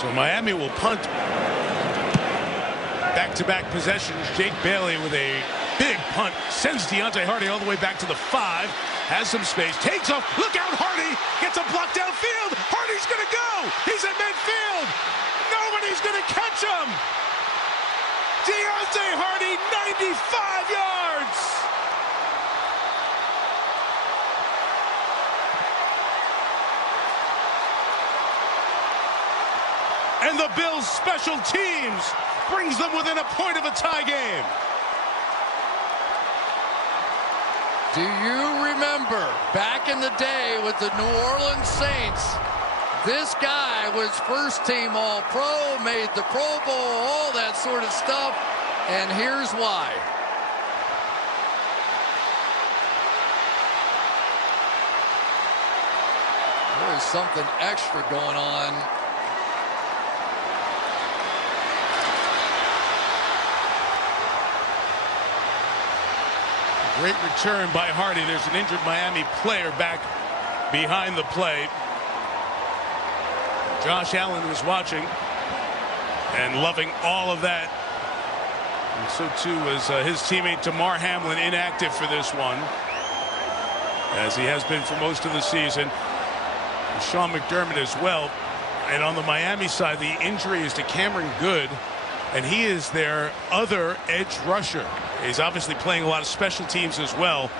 So Miami will punt. Back-to-back possessions. Jake Bailey with a big punt. Sends Deonte Harty all the way back to the 5. Has some space. Takes off. Look out, Harty. Gets a block downfield. Harty's going to go. He's at midfield. Nobody's going to catch him. Deonte Harty, 95 yards. And the Bills' special teams brings them within a point of a tie game. Do you remember back in the day with the New Orleans Saints, this guy was first team All-Pro, made the Pro Bowl, all that sort of stuff, and here's why. There is something extra going on. Great return by Harty. There's an injured Miami player back behind the play. Josh Allen was watching and loving all of that. And so too was his teammate Damar Hamlin, inactive for this one, as he has been for most of the season. And Sean McDermott as well. And on the Miami side, the injury is to Cameron Good, and he is their other edge rusher. He's obviously playing a lot of special teams as well.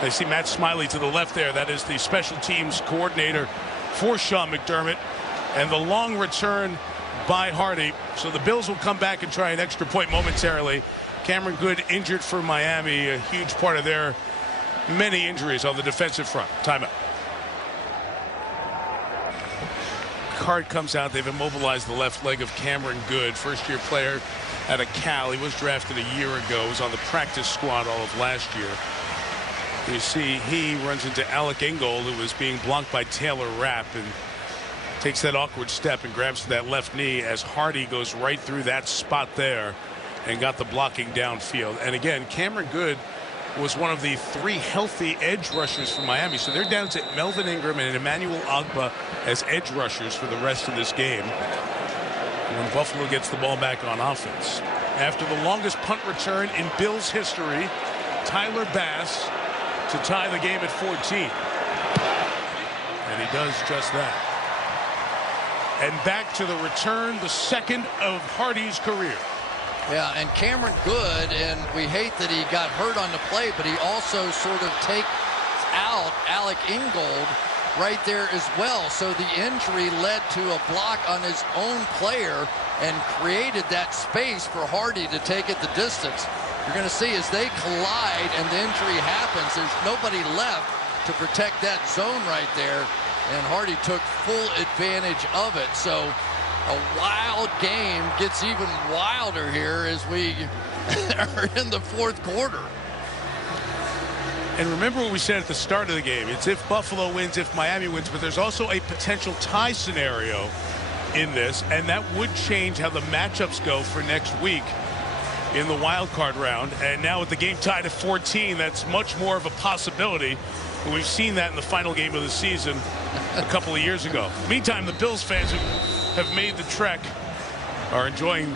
I see Matt Smiley to the left there. That is the special teams coordinator for Sean McDermott. And the long return by Harty. So the Bills will come back and try an extra point momentarily. Cameron Good injured for Miami, a huge part of their many injuries on the defensive front. Timeout. Card comes out. They've immobilized the left leg of Cameron Good, first-year player out of Cal. He was drafted a year ago. Was on the practice squad all of last year. You see he runs into Alec Ingold, who was being blocked by Taylor Rapp, and takes that awkward step and grabs to that left knee as Harty goes right through that spot there and got the blocking downfield. And again, Cameron Good was one of the 3 healthy edge rushers for Miami. So they're down to Melvin Ingram and Emmanuel Ogbah as edge rushers for the rest of this game when Buffalo gets the ball back on offense. After the longest punt return in Bills history, Tyler Bass to tie the game at 14. And he does just that. And back to the return, the second of Harty's career. Yeah, and Cameron Good, and we hate that he got hurt on the play, but he also sort of takes out Alec Ingold right there as well. So the injury led to a block on his own player and created that space for Harty to take it the distance. You're going to see as they collide and the injury happens, there's nobody left to protect that zone right there, and Harty took full advantage of it. So a wild game gets even wilder here as we are in the 4th quarter. And remember what we said at the start of the game. It's if Buffalo wins, if Miami wins, but there's also a potential tie scenario in this, and that would change how the matchups go for next week in the wild card round. And now with the game tied at 14, that's much more of a possibility. And we've seen that in the final game of the season a couple of years ago. Meantime, the Bills fans who have made the trek are enjoying